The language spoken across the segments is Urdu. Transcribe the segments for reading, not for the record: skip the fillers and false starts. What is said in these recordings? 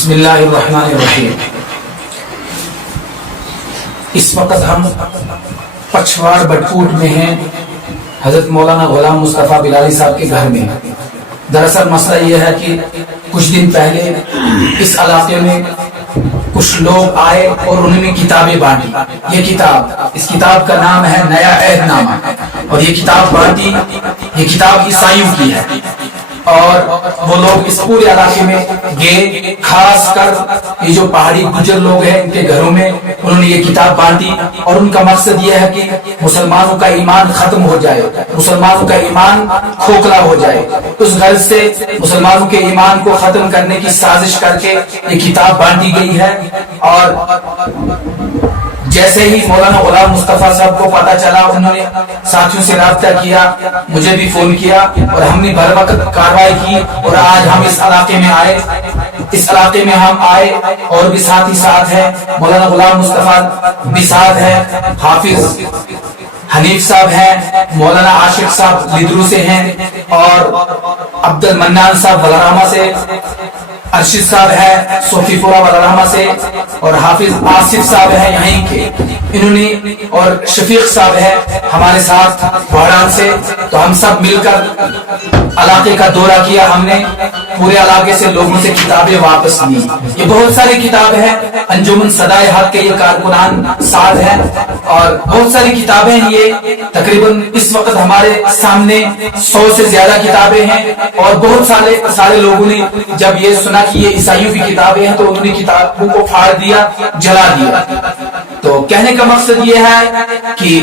بسم اللہ الرحمن الرحیم۔ اس وقت ہم پچھواڑ بٹکوٹ میں ہیں، حضرت مولانا غلام مصطفیٰ بلالی صاحب کے گھر میں۔ دراصل مسئلہ یہ ہے کہ کچھ دن پہلے اس علاقے میں کچھ لوگ آئے اور انہوں نے کتابیں بانٹی۔ اس کتاب کا نام ہے نیا عہد نامہ، اور یہ کتاب بانٹی، یہ کتاب عیسائیوں کی ہے، اور وہ لوگ اس پورے علاقے میں گئے، خاص کر یہ جو پہاڑی گجر لوگ ہیں ان کے گھروں میں انہوں نے یہ کتاب بانٹی، اور ان کا مقصد یہ ہے کہ مسلمانوں کا ایمان ختم ہو جائے، مسلمانوں کا ایمان کھوکھلا ہو جائے۔ اس غرض سے مسلمانوں کے ایمان کو ختم کرنے کی سازش کر کے یہ کتاب بانٹی گئی ہے۔ اور جیسے ہی مولانا غلام مصطفیٰ صاحب کو پتا چلا، انہوں نے ساتھیوں سے رابطہ کیا، مجھے بھی فون کیا، اور ہم نے بر وقت کارروائی کی، اور آج ہم اس علاقے میں آئے۔ اس علاقے میں ہم آئے اور بھی ساتھی ساتھ ہیں، مولانا غلام مصطفیٰ بھی ساتھ ہے، حافظ حنیف صاحب ہیں، مولانا عاشق صاحب لیدرو سے ہیں، اور عبد المنان صاحب بلرامہ سے، ارشد صاحب ہے صوفی پورہ بلرامہ سے، اور حافظ آصف صاحب ہے یہیں کے، انہوں نے، اور شفیق صاحب ہے ہمارے ساتھ بحران سے۔ تو ہم سب مل کر علاقے کا دورہ کیا، ہم نے پورے علاقے سے لوگوں سے کتابیں واپس لی۔ یہ بہت ساری کتابیں ہیں، انجمن صدائے حق کے یہ کارکنان ساتھ ہیں، اور بہت ساری کتابیں ہیں۔ یہ تقریباً اس وقت ہمارے سامنے 100 سے زیادہ کتابیں ہیں، اور بہت سارے لوگوں نے جب یہ سنا کہ یہ عیسائیوں کی کتابیں ہیں تو انہوں نے کتابوں کو پھاڑ دیا، جلا دیا۔ تو کہنے کا مقصد یہ ہے کہ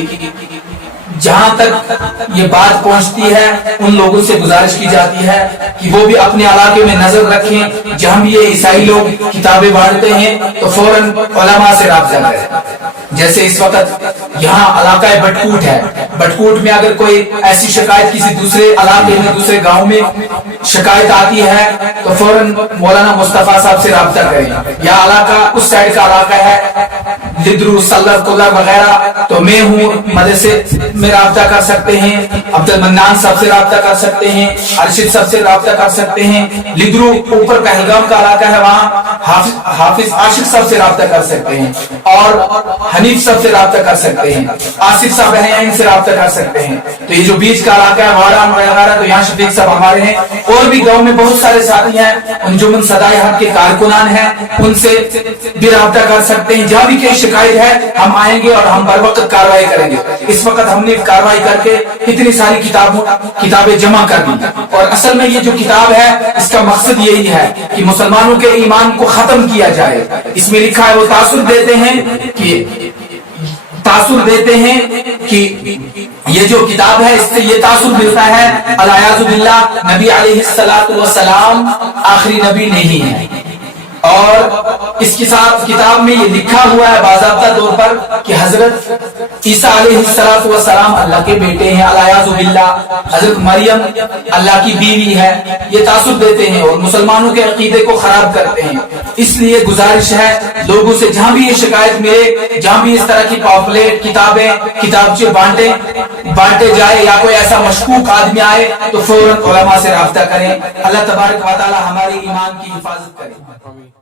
جہاں تک یہ بات پہنچتی ہے ان لوگوں سے گزارش کی جاتی ہے کہ وہ بھی اپنے علاقے میں نظر رکھیں، جہاں بھی یہ عیسائی لوگ کتابیں بانٹتے ہیں تو فوراً علماء سے رابطہ کریں۔ جیسے اس وقت یہاں علاقہ بٹکوٹ ہے، بٹکوٹ میں اگر کوئی ایسی شکایت کسی دوسرے علاقے میں، دوسرے گاؤں میں شکایت آتی ہے تو فوراً مولانا مصطفیٰ صاحب سے رابطہ کریں۔ یا علاقہ اس سائڈ کا علاقہ ہے لیدرو، سلر، کولر وغیرہ، تو میں ہوں، مدرسے میں رابطہ کر سکتے ہیں، عبد المنان صاحب سے رابطہ کر سکتے ہیں، ارشد صاحب سے رابطہ کر سکتے ہیں، لیدرو اوپر پہلگام کا علاقہ ہے وہاں حافظ عاشق صاحب سے رابطہ کر سکتے ہیں، اور حنیف صاحب سے رابطہ کر سکتے ہیں، آصف صاحب ہیں ان سے رابطہ کر سکتے ہیں۔ تو یہ جو بیچ کا علاقہ ہے واران وغیرہ، تو یہاں شفیق صاحب ہمارے ہیں، اور بھی گاؤں میں بہت سارے ساتھی ہیں، انجمن صدائے حق کے کارکنان ہیں، ان سے بھی رابطہ کر سکتے ہیں۔ جہاں بھی کوئی شکایت ہے ہم آئیں گے اور ہم بر وقت کارروائی کریں گے۔ اس وقت ہم نے کارروائی کر کے اتنی ساری کتابیں جمع کر دی، اور اصل میں یہ جو کتاب ہے اس کا مقصد یہی ہے کہ مسلمانوں کے ایمان کو ختم کیا جائے۔ اس میں لکھا ہے، وہ تاثر دیتے ہیں کہ یہ جو کتاب ہے اس سے یہ تاثر ملتا ہے الیاذ باللہ نبی علیہ السلام آخری نبی نہیں ہے، اور اس کے ساتھ کتاب میں یہ لکھا ہوا ہے باضابطہ طور پر کہ حضرت عیسیٰ علیہ السلام اللہ کے بیٹے ہیں، الیاذ باللہ حضرت مریم اللہ کی بیوی ہے۔ یہ تاثر دیتے ہیں اور مسلمانوں کے عقیدے کو خراب کرتے ہیں۔ اس لیے گزارش ہے لوگوں سے، جہاں بھی یہ شکایت ملے، جہاں بھی اس طرح کی پاپلیٹ کتابیں، کتابچے بانٹے جائے، یا کوئی ایسا مشکوک آدمی آئے تو فوراً علماء سے رابطہ کریں۔ اللہ تبارک و تعالی ہمارے ایمان کی حفاظت کرے۔